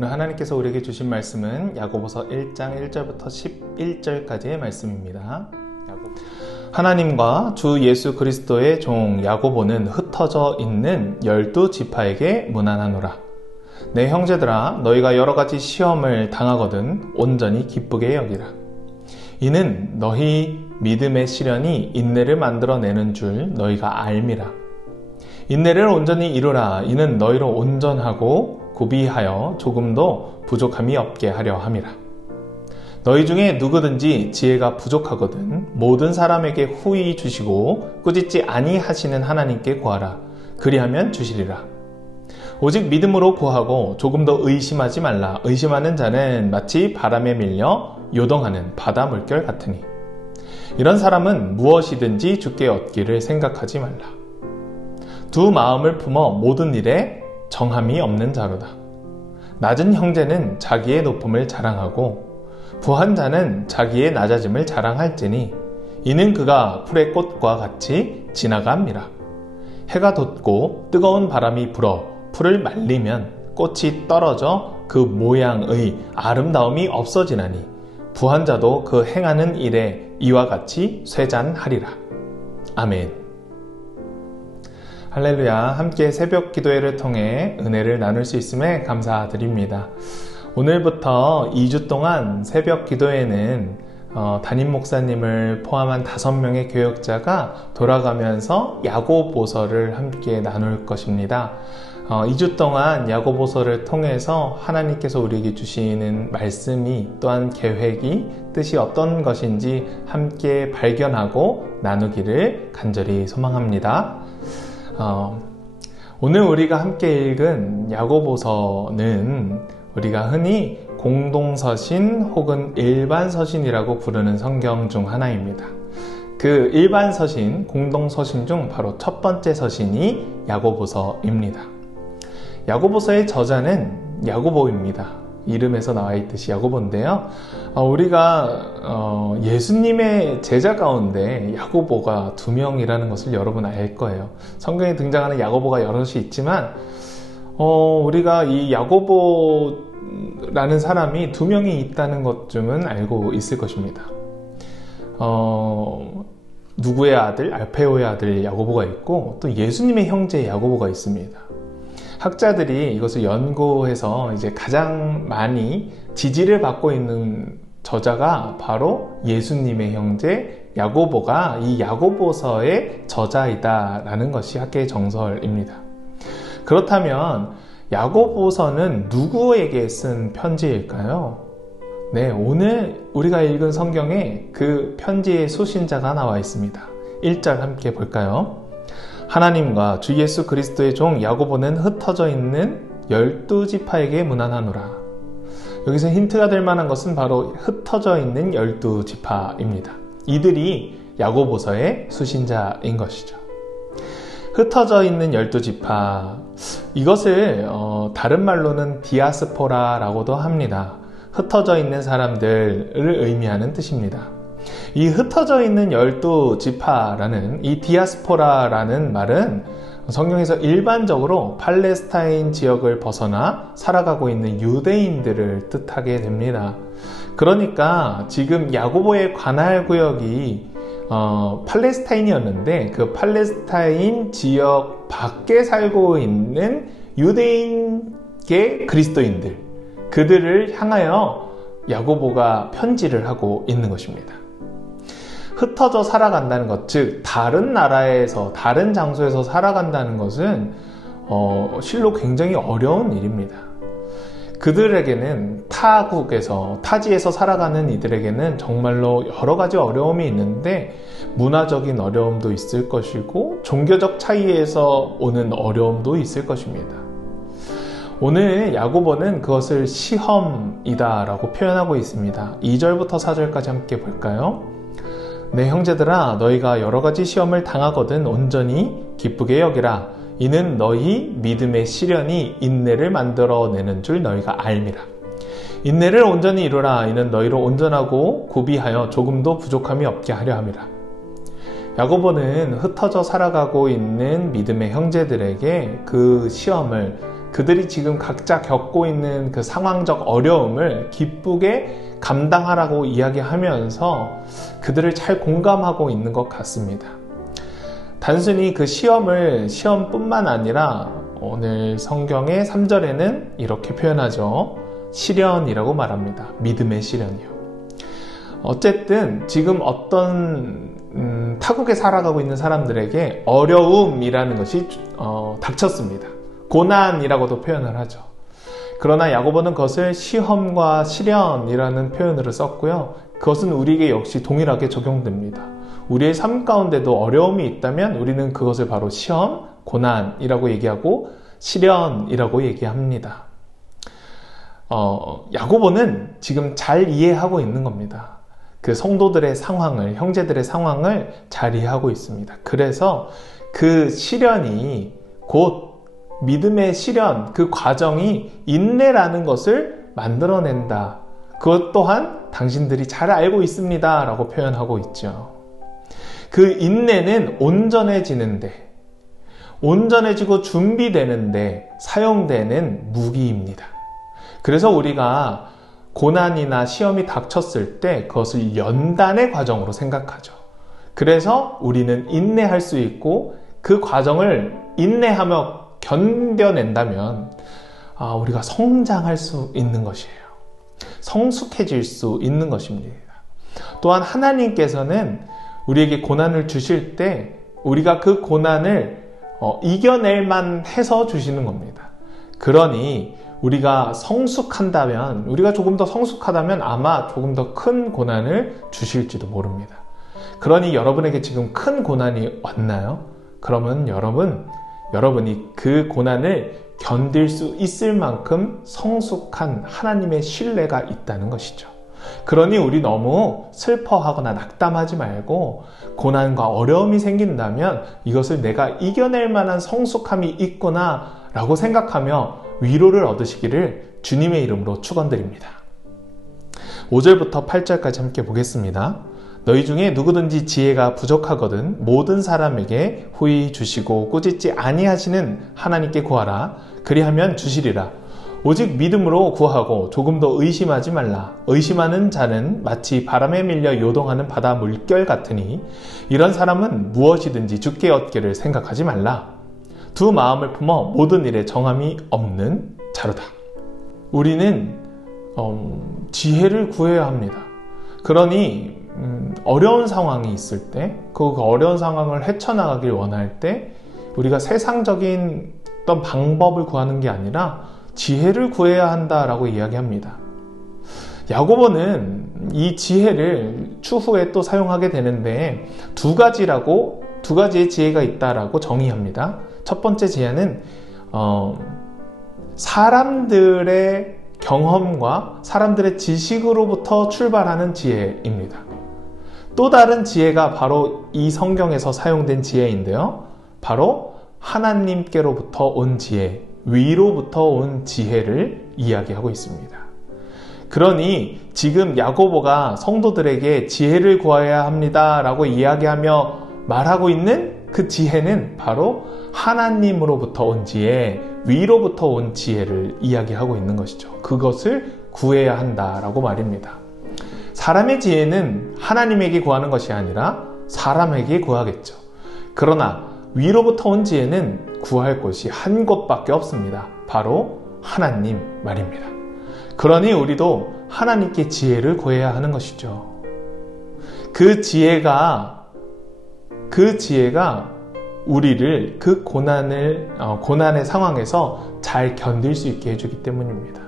오늘 하나님께서 우리에게 주신 말씀은 야고보서 1장 1절부터 11절까지의 말씀입니다. 하나님과 주 예수 그리스도의 종 야고보는 흩어져 있는 12지파에게 문안하노라. 내 형제들아, 너희가 여러가지 시험을 당하거든 온전히 기쁘게 여기라. 이는 너희 믿음의 시련이 인내를 만들어내는 줄 너희가 알미라. 인내를 온전히 이루라. 이는 너희로 온전하고 구비하여 조금도 부족함이 없게 하려 함이라. 너희 중에 누구든지 지혜가 부족하거든 모든 사람에게 후히 주시고 꾸짖지 아니하시는 하나님께 구하라. 그리하면 주시리라. 오직 믿음으로 구하고 조금도 의심하지 말라. 의심하는 자는 마치 바람에 밀려 요동하는 바다 물결 같으니 이런 사람은 무엇이든지 주께 얻기를 생각하지 말라. 두 마음을 품어 모든 일에 정함이 없는 자로다. 낮은 형제는 자기의 높음을 자랑하고 부한 자는 자기의 낮아짐을 자랑할지니 이는 그가 풀의 꽃과 같이 지나갑니다. 해가 돋고 뜨거운 바람이 불어 풀을 말리면 꽃이 떨어져 그 모양의 아름다움이 없어지나니 부한 자도 그 행하는 일에 이와 같이 쇠잔하리라. 아멘. 할렐루야. 함께 새벽 기도회를 통해 은혜를 나눌 수 있음에 감사드립니다. 오늘부터 2주 동안 새벽 기도회는 담임 목사님을 포함한 5명의 교역자가 돌아가면서 야고보서를 함께 나눌 것입니다. 2주 동안 야고보서를 통해서 하나님께서 우리에게 주시는 말씀이 또한 계획이 뜻이 어떤 것인지 함께 발견하고 나누기를 간절히 소망합니다. 오늘 우리가 함께 읽은 야고보서는 우리가 흔히 공동서신 혹은 일반서신이라고 부르는 성경 중 하나입니다. 그 일반서신, 공동서신 중 바로 첫 번째 서신이 야고보서입니다. 야고보서의 저자는 야고보입니다. 이름에서 나와 있듯이 야고보인데요. 우리가 예수님의 제자 가운데 야고보가 2명이라는 것을 여러분 알 거예요. 성경에 등장하는 야고보가 여럿이 있지만 우리가 이 야고보라는 사람이 2명이 있다는 것쯤은 알고 있을 것입니다. 누구의 아들? 알페오의 아들 야고보가 있고 또 예수님의 형제 야고보가 있습니다. 학자들이 이것을 연구해서 이제 가장 많이 지지를 받고 있는 저자가 바로 예수님의 형제 야고보가 이 야고보서의 저자이다라는 것이 학계의 정설입니다. 그렇다면 야고보서는 누구에게 쓴 편지일까요? 네, 오늘 우리가 읽은 성경에 그 편지의 수신자가 나와 있습니다. 1절 함께 볼까요? 하나님과 주 예수 그리스도의 종 야고보는 흩어져 있는 12지파에게 문안하노라. 여기서 힌트가 될 만한 것은 바로 흩어져 있는 12지파입니다. 이들이 야고보서의 수신자인 것이죠. 흩어져 있는 12지파, 이것을 다른 말로는 디아스포라라고도 합니다. 흩어져 있는 사람들을 의미하는 뜻입니다. 이 흩어져 있는 12지파라는 이 디아스포라라는 말은 성경에서 일반적으로 팔레스타인 지역을 벗어나 살아가고 있는 유대인들을 뜻하게 됩니다. 그러니까 지금 야고보의 관할 구역이 팔레스타인이었는데 그 팔레스타인 지역 밖에 살고 있는 유대인계 그리스도인들, 그들을 향하여 야고보가 편지를 하고 있는 것입니다. 흩어져 살아간다는 것, 즉 다른 나라에서 다른 장소에서 살아간다는 것은 실로 굉장히 어려운 일입니다. 그들에게는 타지에서 살아가는 이들에게는 정말로 여러 가지 어려움이 있는데 문화적인 어려움도 있을 것이고 종교적 차이에서 오는 어려움도 있을 것입니다. 오늘 야고보는 그것을 시험이다 라고 표현하고 있습니다. 2절부터 4절까지 함께 볼까요? 내 형제들아, 너희가 여러 가지 시험을 당하거든 온전히 기쁘게 여기라. 이는 너희 믿음의 시련이 인내를 만들어내는 줄 너희가 알미라. 인내를 온전히 이루라. 이는 너희로 온전하고 구비하여 조금도 부족함이 없게 하려 함이라. 야고보는 흩어져 살아가고 있는 믿음의 형제들에게 그 시험을, 그들이 지금 각자 겪고 있는 그 상황적 어려움을 기쁘게 감당하라고 이야기하면서 그들을 잘 공감하고 있는 것 같습니다. 단순히 그 시험뿐만 아니라 오늘 성경의 3절에는 이렇게 표현하죠. 시련이라고 말합니다. 믿음의 시련이요. 어쨌든 지금 어떤 타국에 살아가고 있는 사람들에게 어려움이라는 것이 닥쳤습니다. 고난이라고도 표현을 하죠. 그러나 야고보는 그것을 시험과 시련이라는 표현으로 썼고요. 그것은 우리에게 역시 동일하게 적용됩니다. 우리의 삶 가운데도 어려움이 있다면 우리는 그것을 바로 시험, 고난이라고 얘기하고 시련이라고 얘기합니다. 야고보는 지금 잘 이해하고 있는 겁니다. 그 성도들의 상황을, 형제들의 상황을 잘 이해하고 있습니다. 그래서 그 시련이 곧 믿음의 시련, 그 과정이 인내라는 것을 만들어낸다. 그것 또한 당신들이 잘 알고 있습니다. 라고 표현하고 있죠. 그 인내는 온전해지는데, 온전해지고 준비되는데 사용되는 무기입니다. 그래서 우리가 고난이나 시험이 닥쳤을 때 그것을 연단의 과정으로 생각하죠. 그래서 우리는 인내할 수 있고 그 과정을 인내하며 견뎌낸다면 우리가 성장할 수 있는 것이에요. 성숙해질 수 있는 것입니다. 또한 하나님께서는 우리에게 고난을 주실 때 우리가 그 고난을 이겨낼 만해서 주시는 겁니다. 그러니 우리가 성숙한다면, 우리가 조금 더 성숙하다면 아마 조금 더 큰 고난을 주실지도 모릅니다. 그러니 여러분에게 지금 큰 고난이 왔나요? 그러면 여러분 여러분이 그 고난을 견딜 수 있을 만큼 성숙한 하나님의 신뢰가 있다는 것이죠. 그러니 우리 너무 슬퍼하거나 낙담하지 말고 고난과 어려움이 생긴다면 이것을 내가 이겨낼 만한 성숙함이 있구나 라고 생각하며 위로를 얻으시기를 주님의 이름으로 축원드립니다. 5절부터 8절까지 함께 보겠습니다. 너희 중에 누구든지 지혜가 부족하거든 모든 사람에게 후히 주시고 꾸짖지 아니하시는 하나님께 구하라. 그리하면 주시리라. 오직 믿음으로 구하고 조금도 의심하지 말라. 의심하는 자는 마치 바람에 밀려 요동하는 바다 물결 같으니 이런 사람은 무엇이든지 주께 얻기를 생각하지 말라. 두 마음을 품어 모든 일에 정함이 없는 자로다. 우리는 지혜를 구해야 합니다. 그러니 어려운 상황이 있을 때, 그 어려운 상황을 헤쳐나가길 원할 때 우리가 세상적인 어떤 방법을 구하는 게 아니라 지혜를 구해야 한다라고 이야기합니다. 야고보는 이 지혜를 추후에 또 사용하게 되는데 두 가지의 지혜가 있다라고 정의합니다. 첫 번째 지혜는 사람들의 경험과 사람들의 지식으로부터 출발하는 지혜입니다. 또 다른 지혜가 바로 이 성경에서 사용된 지혜인데요. 바로 하나님께로부터 온 지혜, 위로부터 온 지혜를 이야기하고 있습니다. 그러니 지금 야고보가 성도들에게 지혜를 구해야 합니다 라고 이야기하며 말하고 있는 그 지혜는 바로 하나님으로부터 온 지혜, 위로부터 온 지혜를 이야기하고 있는 것이죠. 그것을 구해야 한다라고 말입니다. 사람의 지혜는 하나님에게 구하는 것이 아니라 사람에게 구하겠죠. 그러나 위로부터 온 지혜는 구할 곳이 한 곳밖에 없습니다. 바로 하나님 말입니다. 그러니 우리도 하나님께 지혜를 구해야 하는 것이죠. 그 지혜가 우리를 그 고난의 상황에서 잘 견딜 수 있게 해주기 때문입니다.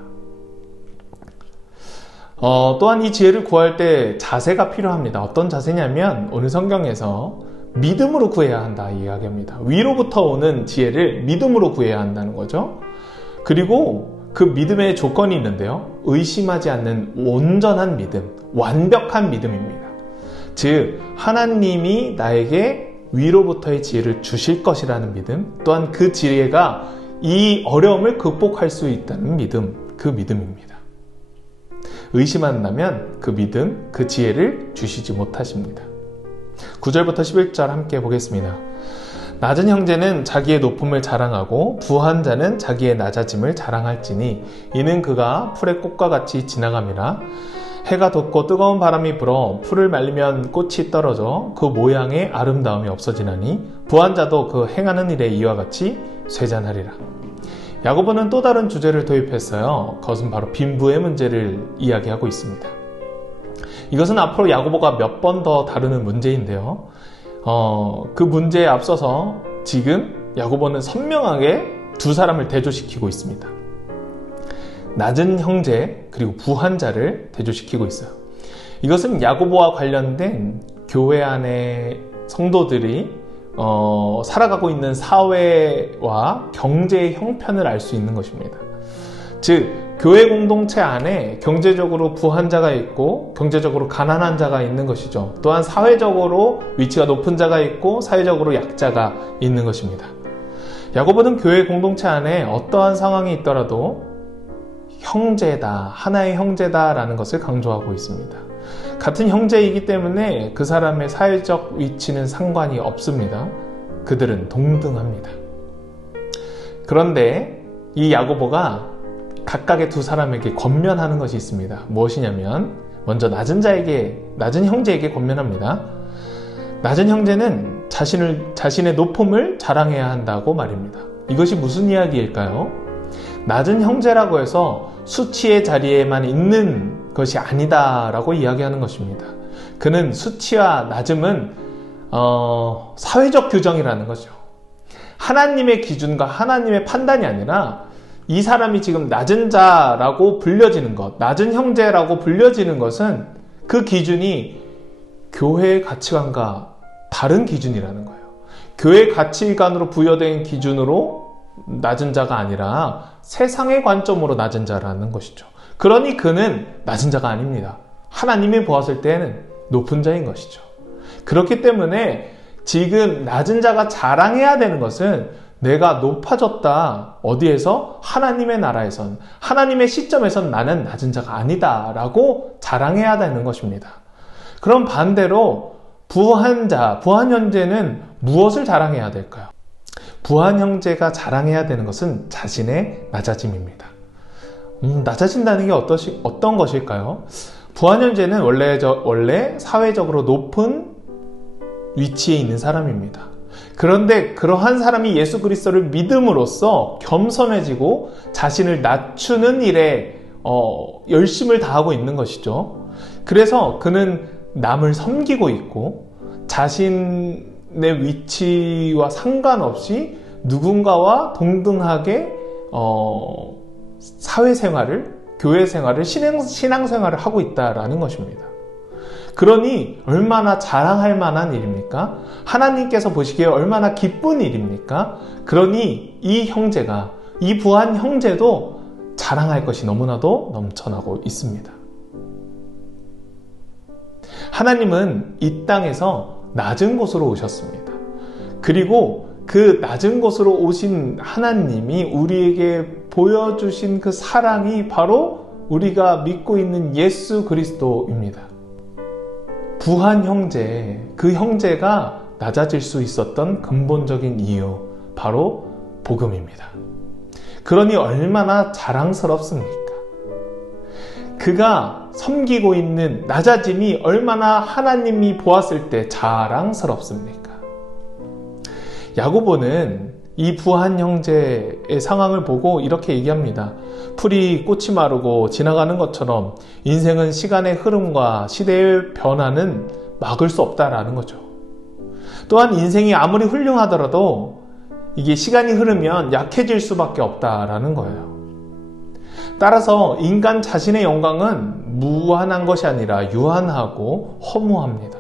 또한 이 지혜를 구할 때 자세가 필요합니다. 어떤 자세냐면 오늘 성경에서 믿음으로 구해야 한다 이야기합니다. 위로부터 오는 지혜를 믿음으로 구해야 한다는 거죠. 그리고 그 믿음의 조건이 있는데요. 의심하지 않는 온전한 믿음, 완벽한 믿음입니다. 즉 하나님이 나에게 위로부터의 지혜를 주실 것이라는 믿음, 또한 그 지혜가 이 어려움을 극복할 수 있다는 믿음, 그 믿음입니다. 의심한다면 그 믿음, 그 지혜를 주시지 못하십니다. 9절부터 11절 함께 보겠습니다. 낮은 형제는 자기의 높음을 자랑하고 부한 자는 자기의 낮아짐을 자랑할지니 이는 그가 풀의 꽃과 같이 지나감이라. 해가 돋고 뜨거운 바람이 불어 풀을 말리면 꽃이 떨어져 그 모양의 아름다움이 없어지나니 부한 자도 그 행하는 일에 이와 같이 쇠잔하리라. 야고보는 또 다른 주제를 도입했어요. 그것은 바로 빈부의 문제를 이야기하고 있습니다. 이것은 앞으로 야고보가 몇 번 더 다루는 문제인데요. 그 문제에 앞서서 지금 야고보는 선명하게 두 사람을 대조시키고 있습니다. 낮은 형제 그리고 부한 자를 대조시키고 있어요. 이것은 야고보와 관련된 교회 안의 성도들이 살아가고 있는 사회와 경제의 형편을 알 수 있는 것입니다. 즉 교회 공동체 안에 경제적으로 부한 자가 있고 경제적으로 가난한 자가 있는 것이죠. 또한 사회적으로 위치가 높은 자가 있고 사회적으로 약자가 있는 것입니다. 야고보는 교회 공동체 안에 어떠한 상황이 있더라도 형제다, 하나의 형제다라는 것을 강조하고 있습니다. 같은 형제이기 때문에 그 사람의 사회적 위치는 상관이 없습니다. 그들은 동등합니다. 그런데 이 야고보가 각각의 두 사람에게 권면하는 것이 있습니다. 무엇이냐면 먼저 낮은 형제에게 권면합니다. 낮은 형제는 자신의 높음을 자랑해야 한다고 말입니다. 이것이 무슨 이야기일까요? 낮은 형제라고 해서 수치의 자리에만 있는 것이 아니다라고 이야기하는 것입니다. 그는 수치와 낮음은 사회적 규정이라는 거죠. 하나님의 기준과 하나님의 판단이 아니라 이 사람이 지금 낮은 자라고 불려지는 것, 낮은 형제라고 불려지는 것은 그 기준이 교회의 가치관과 다른 기준이라는 거예요. 교회 가치관으로 부여된 기준으로 낮은 자가 아니라 세상의 관점으로 낮은 자라는 것이죠. 그러니 그는 낮은 자가 아닙니다. 하나님이 보았을 때는 높은 자인 것이죠. 그렇기 때문에 지금 낮은 자가 자랑해야 되는 것은 내가 높아졌다. 어디에서? 하나님의 나라에선, 하나님의 시점에선 나는 낮은 자가 아니다 라고 자랑해야 되는 것입니다. 그럼 반대로 부한 형제는 무엇을 자랑해야 될까요? 부한 형제가 자랑해야 되는 것은 자신의 낮아짐입니다. 낮아진다는 게 어떤 것일까요? 부한 형제는 원래 사회적으로 높은 위치에 있는 사람입니다. 그런데 그러한 사람이 예수 그리스도를 믿음으로써 겸손해지고 자신을 낮추는 일에 열심을 다하고 있는 것이죠. 그래서 그는 남을 섬기고 있고 자신의 위치와 상관없이 누군가와 동등하게 사회생활을, 교회생활을, 신앙생활을 하고 있다라는 것입니다. 그러니 얼마나 자랑할 만한 일입니까? 하나님께서 보시기에 얼마나 기쁜 일입니까? 그러니 이 부한 형제도 자랑할 것이 너무나도 넘쳐나고 있습니다. 하나님은 이 땅에서 낮은 곳으로 오셨습니다. 그리고 그 낮은 곳으로 오신 하나님이 우리에게 보여주신 그 사랑이 바로 우리가 믿고 있는 예수 그리스도입니다. 부한 형제, 그 형제가 낮아질 수 있었던 근본적인 이유, 바로 복음입니다. 그러니 얼마나 자랑스럽습니까? 그가 섬기고 있는 낮아짐이 얼마나 하나님이 보았을 때 자랑스럽습니까? 야고보는 이 부한 형제의 상황을 보고 이렇게 얘기합니다. 풀이 꽃이 마르고 지나가는 것처럼 인생은 시간의 흐름과 시대의 변화는 막을 수 없다라는 거죠. 또한 인생이 아무리 훌륭하더라도 이게 시간이 흐르면 약해질 수밖에 없다라는 거예요. 따라서 인간 자신의 영광은 무한한 것이 아니라 유한하고 허무합니다.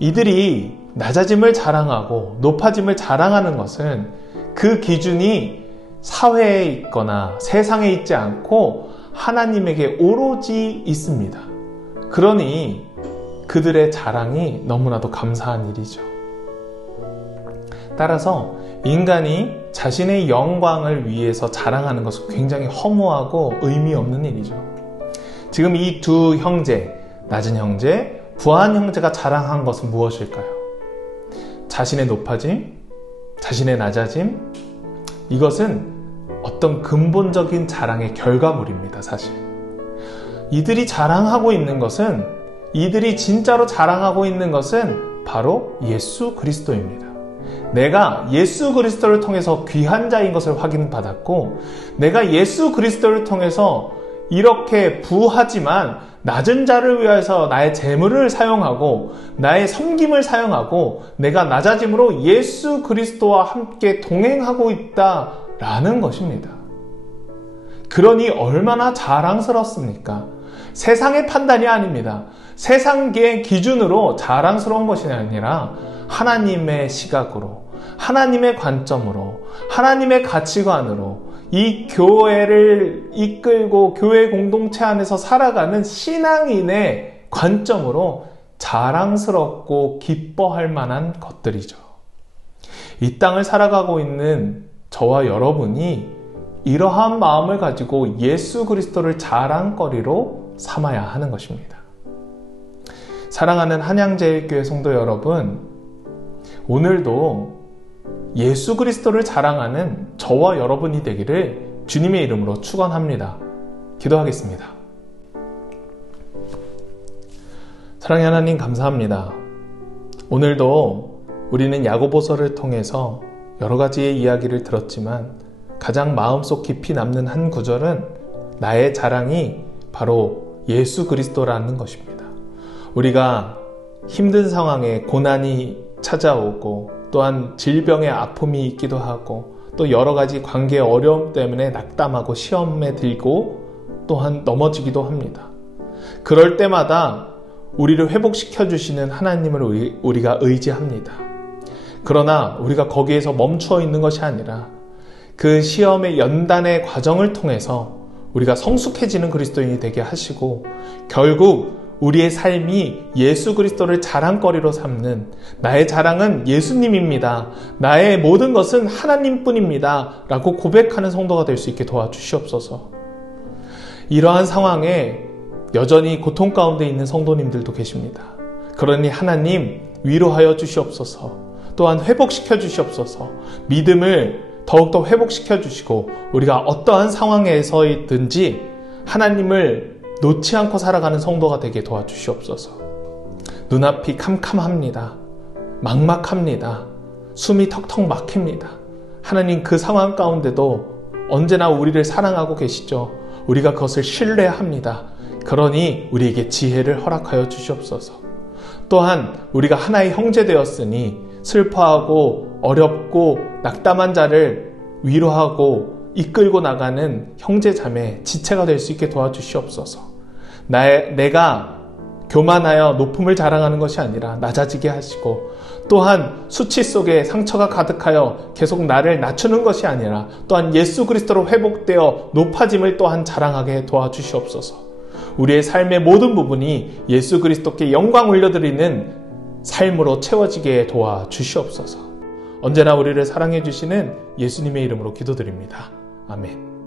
이들이 낮아짐을 자랑하고 높아짐을 자랑하는 것은 그 기준이 사회에 있거나 세상에 있지 않고 하나님에게 오로지 있습니다. 그러니 그들의 자랑이 너무나도 감사한 일이죠. 따라서 인간이 자신의 영광을 위해서 자랑하는 것은 굉장히 허무하고 의미 없는 일이죠. 지금 이 두 형제, 낮은 형제, 부한 형제가 자랑한 것은 무엇일까요? 자신의 높아짐, 자신의 낮아짐, 이것은 어떤 근본적인 자랑의 결과물입니다, 사실. 이들이 자랑하고 있는 것은, 이들이 진짜로 자랑하고 있는 것은 바로 예수 그리스도입니다. 내가 예수 그리스도를 통해서 귀한 자인 것을 확인받았고, 내가 예수 그리스도를 통해서 이렇게 부하지만 낮은 자를 위해서 나의 재물을 사용하고 나의 섬김을 사용하고 내가 낮아짐으로 예수 그리스도와 함께 동행하고 있다라는 것입니다. 그러니 얼마나 자랑스럽습니까? 세상의 판단이 아닙니다. 세상의 기준으로 자랑스러운 것이 아니라 하나님의 시각으로, 하나님의 관점으로, 하나님의 가치관으로 이 교회를 이끌고 교회 공동체 안에서 살아가는 신앙인의 관점으로 자랑스럽고 기뻐할 만한 것들이죠. 이 땅을 살아가고 있는 저와 여러분이 이러한 마음을 가지고 예수 그리스도를 자랑거리로 삼아야 하는 것입니다. 사랑하는 한양제일교회 성도 여러분, 오늘도 예수 그리스도를 자랑하는 저와 여러분이 되기를 주님의 이름으로 축원합니다. 기도하겠습니다. 사랑의 하나님 감사합니다. 오늘도 우리는 야고보서를 통해서 여러 가지의 이야기를 들었지만 가장 마음속 깊이 남는 한 구절은 나의 자랑이 바로 예수 그리스도라는 것입니다. 우리가 힘든 상황에 고난이 찾아오고 또한 질병의 아픔이 있기도 하고 또 여러 가지 관계의 어려움 때문에 낙담하고 시험에 들고 또한 넘어지기도 합니다. 그럴 때마다 우리를 회복시켜 주시는 하나님을 우리가 의지합니다. 그러나 우리가 거기에서 멈추어 있는 것이 아니라 그 시험의 연단의 과정을 통해서 우리가 성숙해지는 그리스도인이 되게 하시고 결국 우리의 삶이 예수 그리스도를 자랑거리로 삼는, 나의 자랑은 예수님입니다, 나의 모든 것은 하나님뿐입니다 라고 고백하는 성도가 될 수 있게 도와주시옵소서. 이러한 상황에 여전히 고통 가운데 있는 성도님들도 계십니다. 그러니 하나님 위로하여 주시옵소서. 또한 회복시켜 주시옵소서. 믿음을 더욱더 회복시켜 주시고 우리가 어떠한 상황에서든지 하나님을 놓지 않고 살아가는 성도가 되게 도와주시옵소서. 눈앞이 캄캄합니다. 막막합니다. 숨이 턱턱 막힙니다. 하나님 그 상황 가운데도 언제나 우리를 사랑하고 계시죠. 우리가 그것을 신뢰합니다. 그러니 우리에게 지혜를 허락하여 주시옵소서. 또한 우리가 하나의 형제 되었으니 슬퍼하고 어렵고 낙담한 자를 위로하고 이끌고 나가는 형제 자매 지체가 될 수 있게 도와주시옵소서. 내가 교만하여 높음을 자랑하는 것이 아니라 낮아지게 하시고, 또한 수치 속에 상처가 가득하여 계속 나를 낮추는 것이 아니라 또한 예수 그리스도로 회복되어 높아짐을 또한 자랑하게 도와주시옵소서. 우리의 삶의 모든 부분이 예수 그리스도께 영광 올려드리는 삶으로 채워지게 도와주시옵소서. 언제나 우리를 사랑해 주시는 예수님의 이름으로 기도드립니다. 아멘.